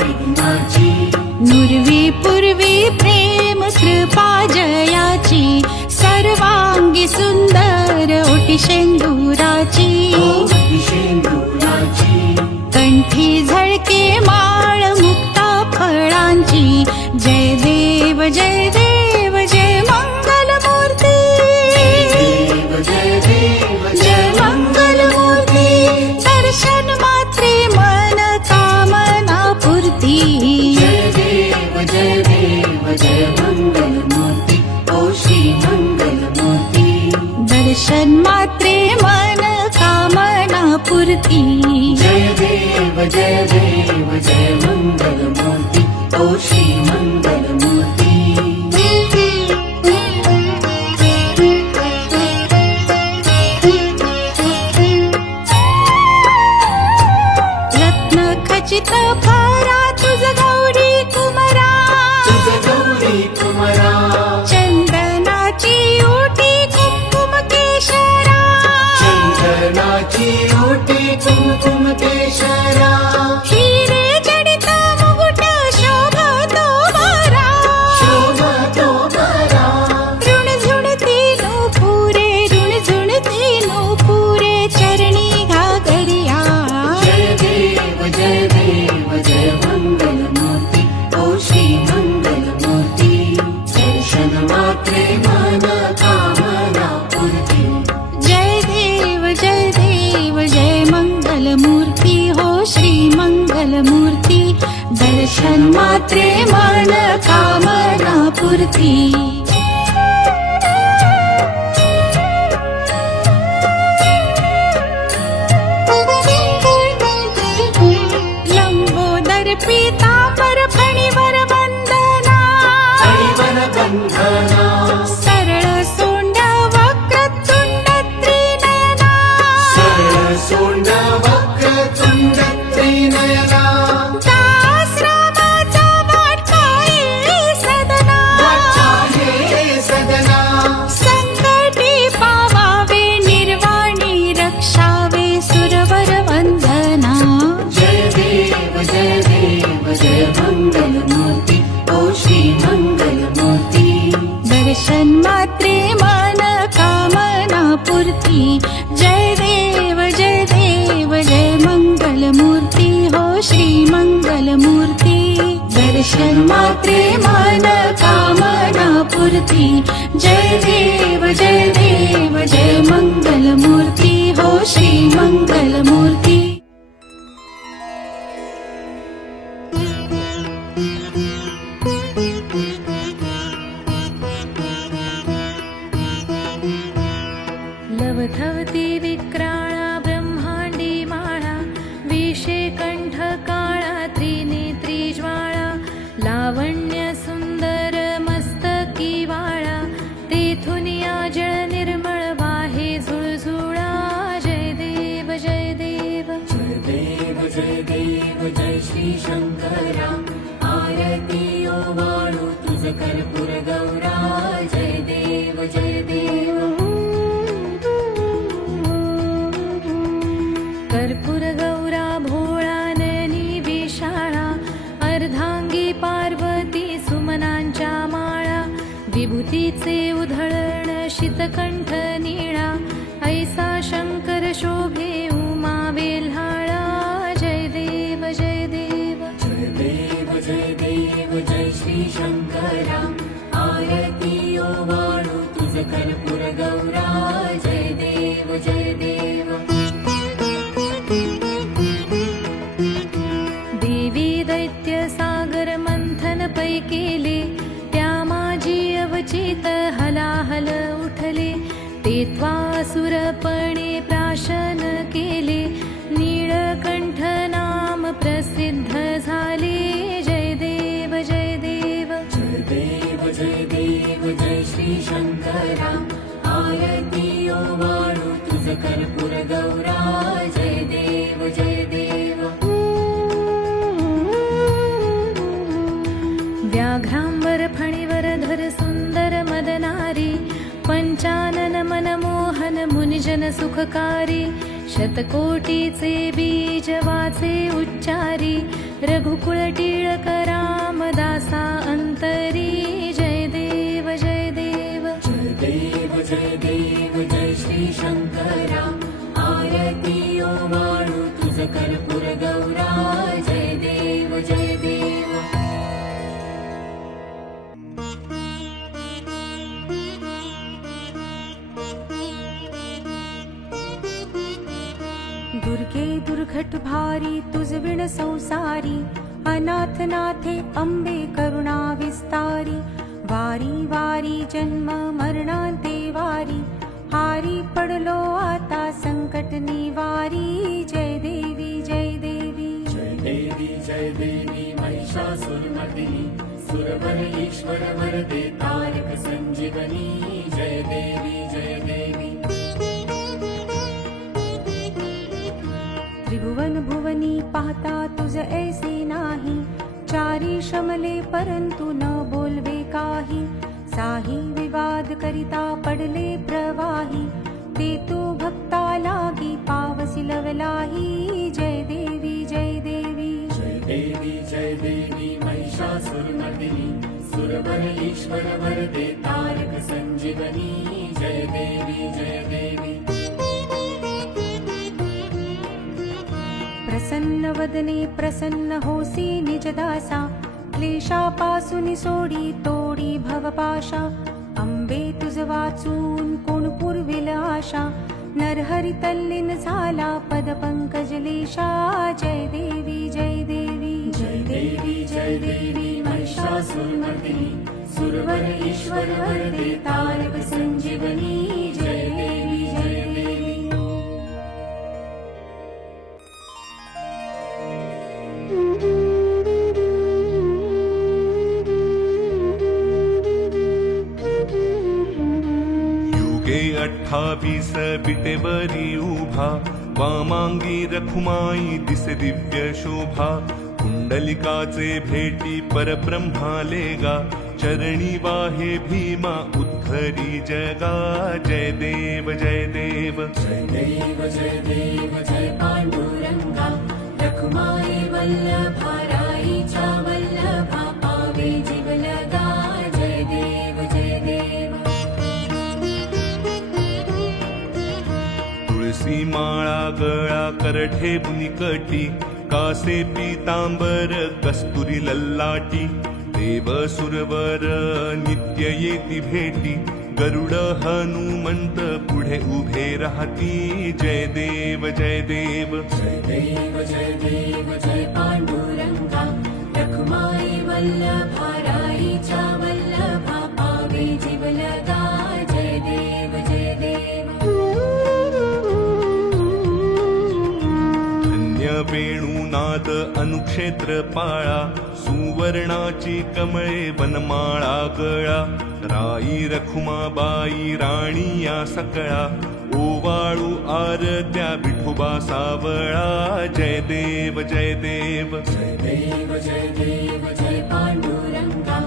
विघ्नाची नुरवी पूर्वी प्रेम कृपा जयाची सर्वांगी सुंदर ओटी शेंदुराची कंठी झळके माळ मुक्ता फळांची जय देव जय देव जय मंगल मूर्ती जय मंगल मूर्ती दर्शन मात्रे मन कामना पूर्ती जय देव जय मंगल मूर्ती ओ श्री मंगल मूर्ती दर्शन मात्रे मन कामना पूर्ती जय देव जय मंगल मूर्ती ओ श्री मंगल मूर्ती रत्न खचित भरा तुझ गौरी कुमरा चंदनाची ओटी कुंकुम केशरा चंदनाची ओटी कुंकुम केशरा हिरे जडित मुकुट शोभतो बरा ऋणझुणती नूपुरे चरणी घागरिया जय देव जय मंगल मूर्ती ओ श्री मंगल मूर्ती दर्शन मात्रे मन कामना पूर्ती जय देव जय मंगल मूर्ती हो श्री मंगल मूर्ती दर्शन मात्रे मन कामना पूर्ती लंबोदर पीतांबर फणीवर वंदना बंधना सरळ सोंड वक्रतुंड त्रिनयना सरळ सोंड वक्रतुंड त्रिनयना दास रामाचा वाटकाये सदना संकटी पावावे निर्वाणी रक्षावे सुरवर वंदना जय देव जय मंगल मूर्ती ओ श्री मंगल मूर्ती दर्शन मात्रे मन कामना पूर्ती जय देव जय मंगल मूर्ती हो श्री मंगल मूर्ती दर्शन मात्रे मन कामना पूर्ती जय देव जय मंगल मूर्ती हो श्री मंगल मूर्ती लवथवती विक्राळा ब्रह्मांडी माळा विषे कंठ काळा त्रिनेत्री ज्वाळा लावण्य सुंदर मस्तकी वाळा तेथून या जळ निर्मळ वाहे झुळझुळा जय देव जय श्री शंकरा आरती ओवाळू तुझ कर्पूर गौरा जय देव कर्पूर गौरा भोळा नयनी विशाळा अर्धांगी पार्वती सुमनांच्या माळा विभूतीचे उधळण शीतकंठ निळा ऐसा शंकर शोभे उमा वेल्हाळा जय देव जय श्री शंकरा आरती ओवाळू तुझ कर्पूर गौरा जय देव देवी दैत्य सागर मंथन पै केले त्या माझी अवचित हलाहल उठले तेत्वासुरपणे प्राशन केले नीळकंठ नाम प्रसिद्ध झाले जय देव जय श्री शंकरा आरती ओवाळू तुझ कर्पूर गौरा जय देव व्याघ्रांवर फणीवर धर सुंदर मदनारी पंचानन मनमोहन मुनिजन सुखकारी शतकोटीचे बीज वाचे उच्चारी रघुकुळ टिळक रामदासा अंतरी जय देव जय देव जय देव जय देव जय श्री शंकरा आरती ओवाळू तुझ कर्पूर गौरा जय देव जय देव दुर्गे दुर्घट भारी तुझ विण संसारी अनाथ नाथे अंबे करुणा विस्तारी वारी वारी जन्म मरणांते वारी हारी पडलो आता संकट निवारी जय देवी जय देवी जय देवी महिषासुरमर्दिनी सुरवर ईश्वर वरदे तारक संजीवनी जय देवी त्रिभुवन भुवनी पाहता तुझ ऐसे नाही चारी श्रमले परंतु न बोलवे काही साही विवाद करिता पडले प्रवाही ते तू भक्ता लागी पावसी लवलाही जय देवी जय देवी जय देवी महिषासुरमर्दिनी सुरवर ईश्वर वरदे तारक संजीवनी जय देवी प्रसन्न वदने प्रसन्न होसी निजदासा क्लेशापासून सोडी तोडी भवपाशा अंबे तुझ वाचून कोण पुरविल आशा नरहरी तल्लीन झाला पद पंकजलेशा जय देवी जय देवी महिषासुरमर्दिनी सुरवर ईश्वर वरदे तारक संजीवनी जय देवी युगे 28 बिटेवरी उभा वामांगी रखुमाई दिसे दिव्य शोभा कुंडलिकाचे भेटी परब्रह्मालेगा चरणी वाहे भीमा उद्धरी जगा जय देव जय देव जय पांडुरंगा रखुमाई वल्लभा राईच्या वल्लभा पावे जीवलगा जय देव तुळसी माळा गळा करठे बुनिकटी कासे पीतांबर कस्तुरी लल्लाटी देव सुरवर नित्य येती भेटी गरुड हनुमंत पुढे उभे राहती जय देव जय देव जय पांडुरंगा रखुमाई वल्लभा राईच्या वल्लभा पावे जीवलगा जय देव धन्य वेणुनाद अनुक्षेत्र पाळा सुवर्णाची कमळे वनमाळा गळा राई रखुमाबाई राणी या सकळा ओवाळू आरत्या विठोबा सावळा जय देव जय पांडुरंगा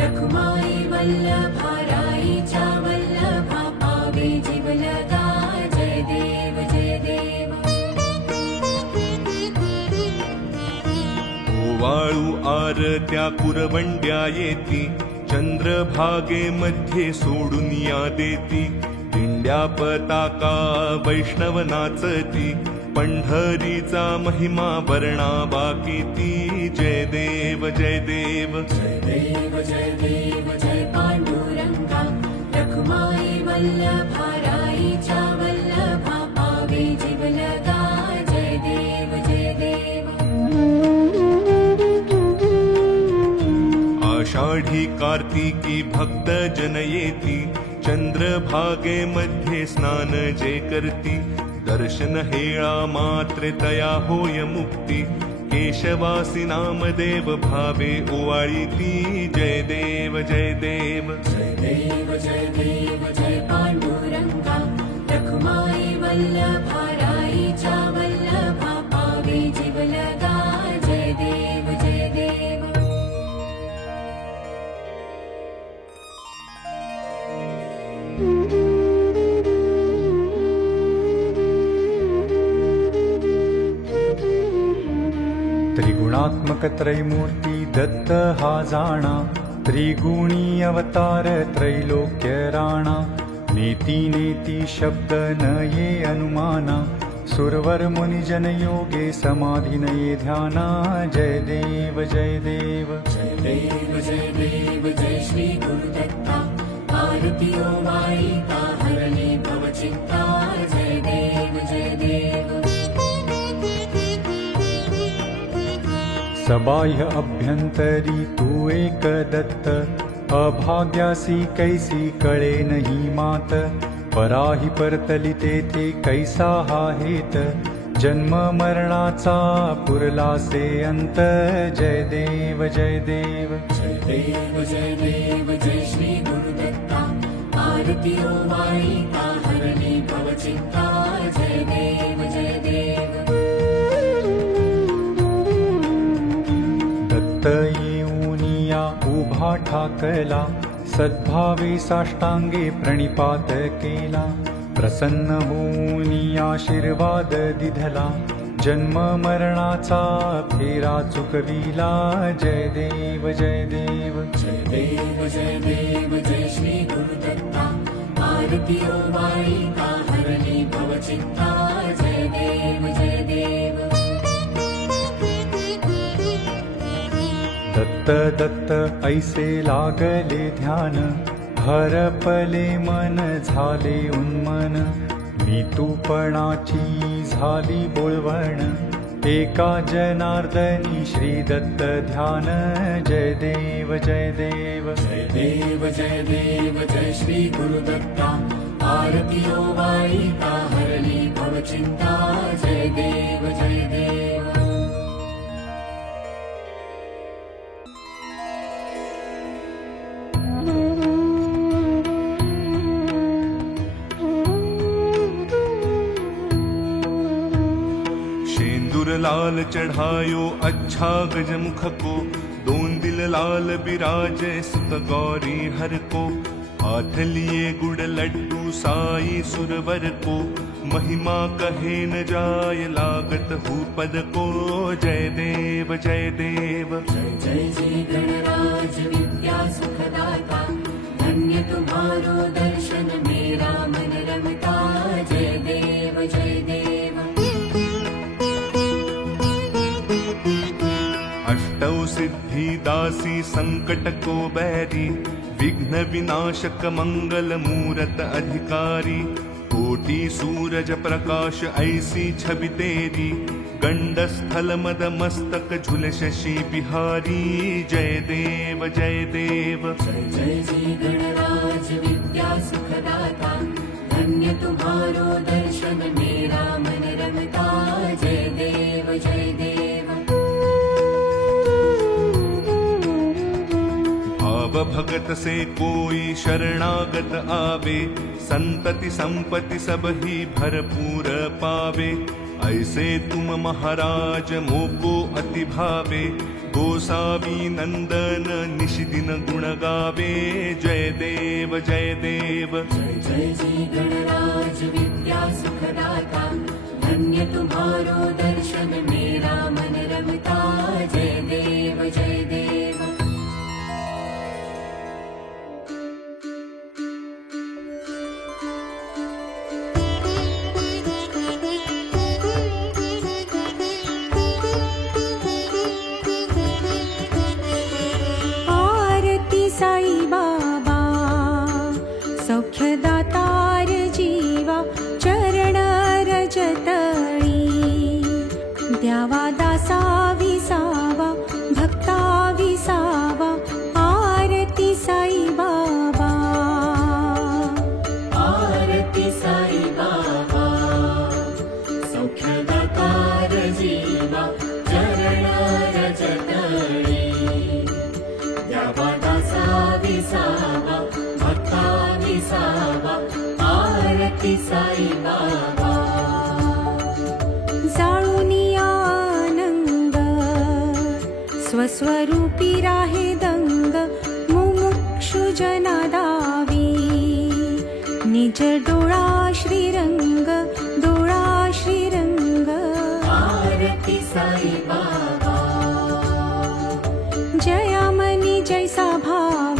रखुमाई वल्लभा राईच्या वल्लभा पावे जीवलगा जय देव ओवाळू आरत्या कुरवंड्या येती चंद्रभागेमध्ये सोडून या देती दिंड्या पताका वैष्णव नाचती पंढरीचा महिमा वर्णा बाकीती जय देव जय पांडुरंगा रखुमाई वल्लभा राईच्या वल्लभा पावे जीवलगा जय देव आषाढी कार्तिकी भक्त जन येती चंद्रभागेमध्ये स्नान जे करती दर्शन हेळा मात्रे तया होय मुक्ती केशवासी नामदेव भावे ओवाळीती जय देव जय पांडुरंगा रखुमाई वल्लभा राईच्या वल्लभा पावे जीवलगा जय देव त्रिगुणात्मक त्रैमूर्ती दत्त हा जाणा, त्रिगुणी अवतार त्रैलोक्य राणा, नेती नेती शब्द न ये अनुमाना, सुरवर मुनिजन योगे समाधी नये ध्याना, जय देव जय देव जय देव जय देव जय श्री गुरुदत्ता, आरती ओ माईका हरणी भवचिंता, जय देव जय देव। सबाह्य अभ्यंतरी तू एक दत्त, अभाग्यासी कैसी कळे नहीं मात, पराही परतली तेथे कैसा हा हेत, जन्म मरणाचा पुरला से अंत, जय देव जय देव जय देव जय देव जय श्री गुरुदत्ता, आरती ओ माईका हरणी भवचिंता, जय देव जय देव। दत्त येऊनिया उभा ठाकला, सद्भावे साष्टांगे प्रणिपात केला, प्रसन्न होऊनी आशीर्वाद दिधला, जन्म मरणाचा फेरा चुकविला, जय देव जय देव जय देव जय देव जय श्री गुरुदत्ता, आरती ओ माईका हरणी भवचिंता, जय देव जय देव। दत्त दत्त ऐसे लागले ध्यान, हरपले मन झाले उन्मन, मी तूपणाची झाली बोळवण, एका जनार्दनी श्री दत्त ध्यान, जय देव जय देव जय देव जय देव जय श्री गुरुदत्ता, आरती ओ माईका हरणी भवचिंता, जय देव जय देव। शेंदूर लाल चढ़ायो अच्छा गजमुख को, दोन दिल लाल बिराजे सुत गौरी हर को, हाथ लिए गुड़ लड्डू साई सुरवर को, महिमा कहे न जाय लागत हूँ पद को, जय देव जय देव जय जय जी गणराज विद्या सुखदाता, धन्य तुम्हारो दर्शन मेरा मन रमता, जय देव जय देव। अष्टौ सिद्धि दासी संकट को बैरी, विघ्न विनाशक मंगल मूरत अधिकारी, कोटि सूरज प्रकाश ऐसी छवि तेरी, गंड स्थल मद मस्तक झुल शशि बिहारी, जय देव जय देव जय जय जी गणराज विद्या सुखदाता, धन्य तुम्हारो दर्शन मेरा मन रमता, जय देव जय देव। भाव भगत से कोई शरणागत आवे, संतति संपत्ति सब ही भरपूर पावे, ऐसे तुम महाराज मोको अति भावे, गोसावी नंदन निशिदिन गुण गावे, जय देव जय देव जय जय जी गणराज विद्या सुखदाता, धन्य तुम्हारो दर्शन मेरा मन रमता, जय देव जय देव। आरती साई बाबा सौख्यदातार जीवा, चरण रजतळी द्यावा दासा विसावा, भक्ता विसावा, आरती साई बाबा। आरती साई बाबा सौख्यदातार जीवा, चरण रजतळी द्यावा दासा विसावा, भक्ता विसावा, आरती साई बाबा। जाळूनी आनंद स्वस्वरूपी राहे दंग, मुमुक्षु जना दावी, निज डोळा श्रीरंग, डोळा श्रीरंग, आरती साई बाबा। जयामनी जैसा भाव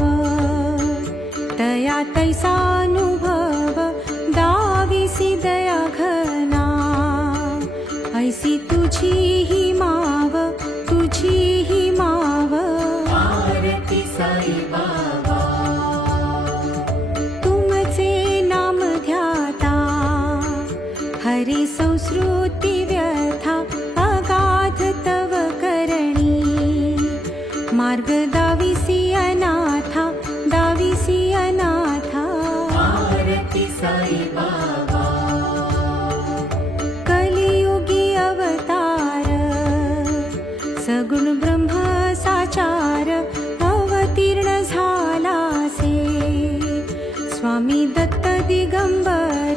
तया तैसा अनुभव दाविसी दया घना ऐसी तुझी ही माव आरती साई बाबा तुमचे नाम ध्याता हरी संस्कृती व्यथा अगाध तव करणी मार्ग दाविसी अनाथा आरती साई बाबा कलियुगी अवतार सगुण ब्रह्म साचार अवतीर्ण झालासे स्वामी दत्त दिगंबर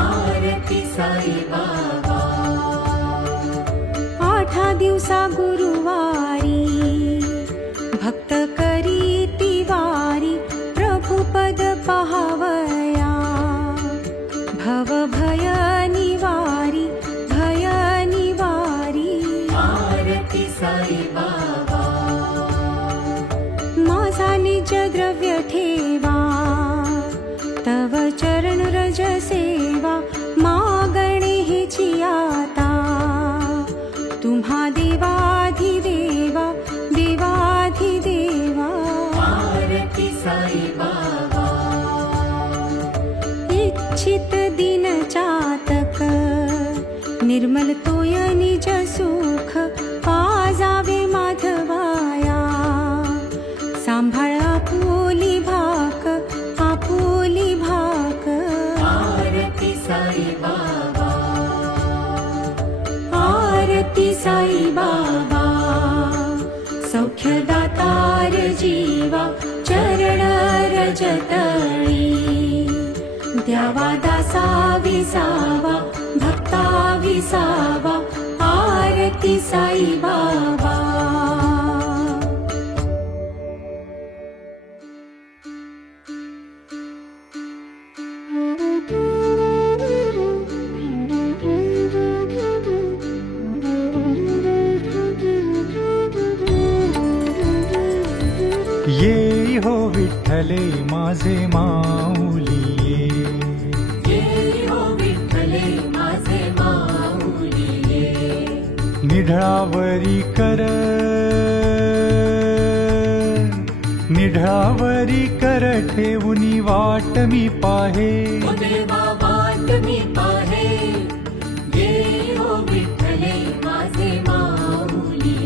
आरती साई बाबा 8 दिवसा गुरुवारी भक्त करीती वारी प्रभुपद पहावया भव भय निवारी आरती साई बाबा माझा निज द्रव्य ठेवा तव चरण रज सेवा मागणे हेची आता तुम्हा देवाधिदेवा आरती साई बाबा इच्छित दिन चातक निर्मल तोय निज सुख पाजावे माधवाया सांभाळ आपुली भाक आरती साई बाबा आरती साई बाबा सौख्यदातार जीवा चरण रजतळी द्यावा दासा विसावा भक्ता विसावा आरती साई बाबा ये हो विठ्ठले माझे माऊली ये हो विठ्ठले माझे माऊली निढळावरी कर ठेवूनी वाट मी पाहे देवा वाट मी पाहे ये हो विठ्ठले माझे माऊली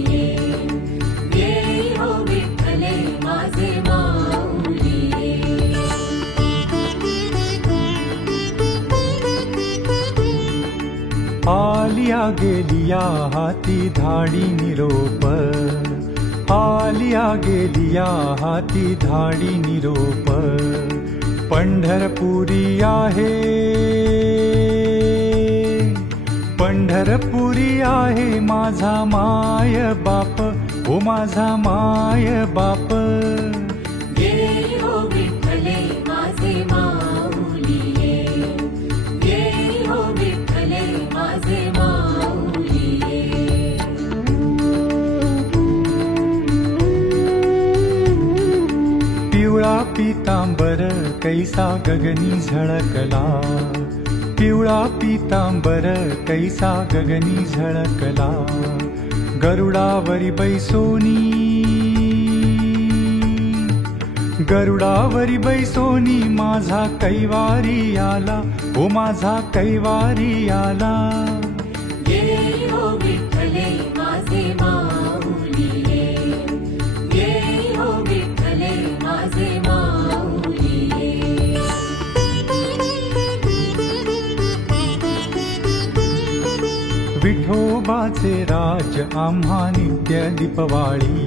ये हो विठ्ठले माझे माऊली आलिया गेलिया हाती धाडी निरोप आलिया गेलिया हाती धाडी निरोप पंढरपुरी आहे माझा माय बाप ओ माझा माय बाप ये हो विठ्ठले माझे माऊली ये हो विठ्ठले माझे माऊली पिवळा पितांबर कैसा गगनी झळकला पिवळा पितांबर कैसा गगनी झळकला गरुडावरी बैसोनी माझा कैवारी आला ओ माझा कैवारी आला ये हो विठ्ठले माझे माऊली ये हो विठ्ठले माझे माऊली विठोबाचे राज आम्हा नित्य दीपवाळी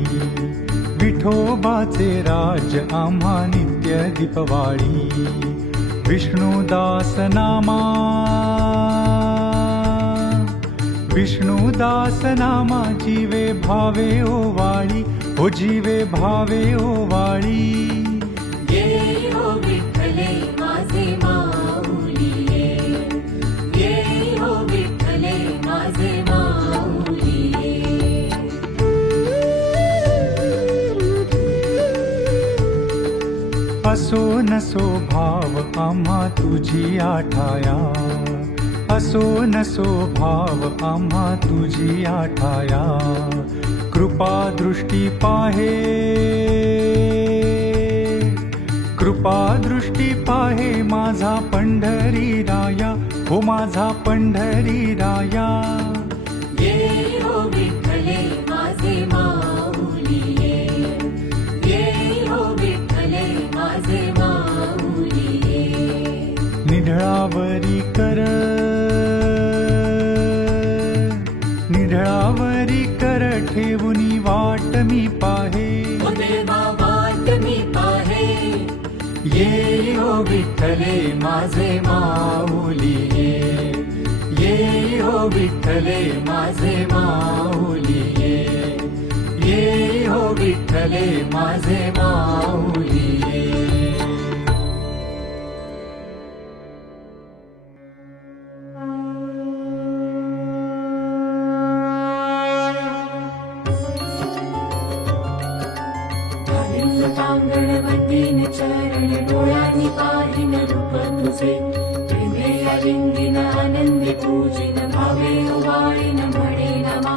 विठोबाचे राज आम्हा नित्य दीपवाळी विष्णुदास नामा जीवे भावे ओवाळी ओ जीवे भावे ओवाळी ये हो विठ्ठले माझे माऊली ये हो विठ्ठले माझे माऊली असो नसो भाव आम्हा तुझी आठाया, असो नसो भाव आम्हा तुझी आठाया. कृपा दृष्टी पाहे, कृपा दृष्टी पाहे माझा पंढरी राया, हो माझा पंढरी राया. ये हो विठ्ठले माझे माऊली ये हो विठ्ठले माझे माऊली ये. निढळावरी कर, निढळावरी कर ठेवुनी वाट मी पाहे, ओ देवा वाट मी पाहे. ये हो विठ्ठले माझे माऊली ये हो विठ्ठले माझे माऊली ये हो विठ्ठले माझे माऊली. तांगण वंदीन चरण डोळ्यांनी पाहिन रूप तुझे. प्रेमे अलिंगिन आनंदी पूजिन भावे उवाळीन म्हणे नमा.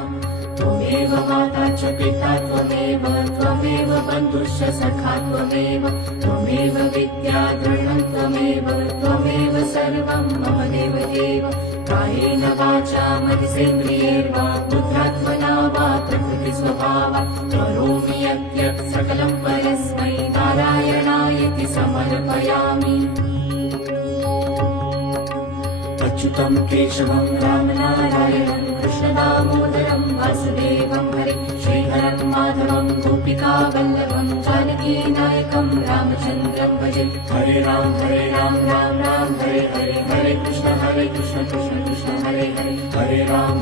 त्वमेव माता च पिता त्वमेव, त्वमेव बन्धुश्च सखा त्वमेव. त्वमेव विद्या द्रढं त्वमेव, त्वमेव सर्वं मम देवदेव. कायेन वाचा मनसेन्द्रियैर्वा बुद्ध्यात्मना वा प्रकृतिस्वभावात् करोमि यद्यत् सकलं परस्मै नारायणायेति समर्पयामि. अच्युतं केशवं रामनारायणं कृष्णदामोदरं वासुदेवं हरे. श्रीहरं माधवं गोपिकावल्लभं जानकीनायकं रामचन्द्रं भजे. हरे राम राम राम हरे हरे. हरे कृष्ण कृष्ण कृष्ण हरे हरे. हरे राम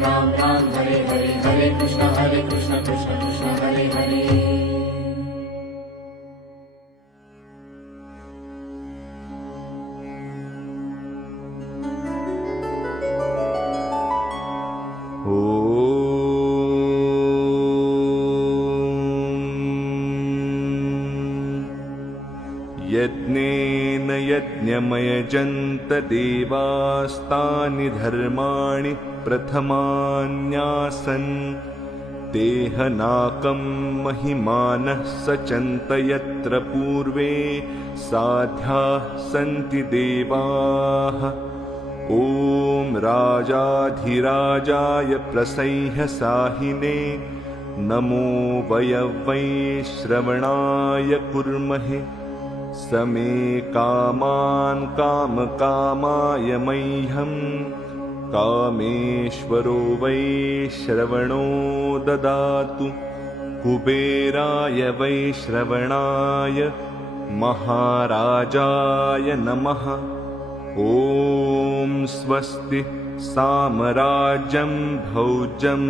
राम राम हरे हरे. हरे कृष्ण कृष्ण कृष्ण हरे हरे. यज्ञेन यज्ञमयजन्त देवास्तानि धर्माणि प्रथमान्यासन्. तेहनाकं महिमानः सचन्त यत्र पूर्वे साध्याः सन्ति देवाः. ॐ राजाधिराजाय प्रसह्यसाहिने नमो वयवै श्रवणाय कुर्महे. समे कामान् कामकामाय मह्यं कामेश्वरो वै श्रवणो ददातु. कुबेराय वै श्रवणाय महाराजाय नमः. ॐ स्वस्ति सामराज्यं भौज्यं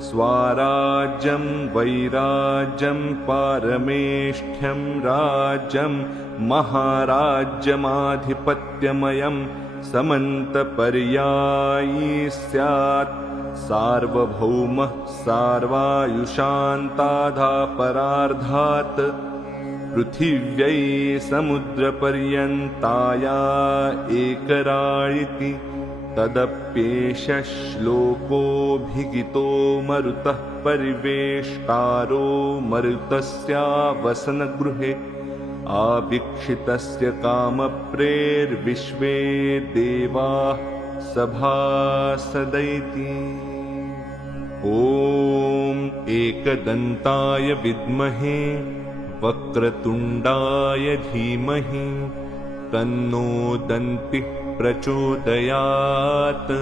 स्वाराज्यं वैराज्यं पारमेष्ठ्यं राज्यं महाराज्यमाधिपत्यमयं समन्तपर्यायी स्यात्. सार्वभौमः सार्वायुषान्ताधापरार्धात् पृथिव्यै समुद्रपर्यन्ताया एकराळिति. तदप्येष श्लोकोऽभिगितो मरुतः परिवेष्टारो मरुतस्यावसनगृहे. आवीक्षितस्य कामप्रेर्विश्वे देवाः सभासदैति. ॐ एकदन्ताय विद्महे वक्रतुण्डाय धीमहि तन्नो दन्तिः प्रचोदयात्.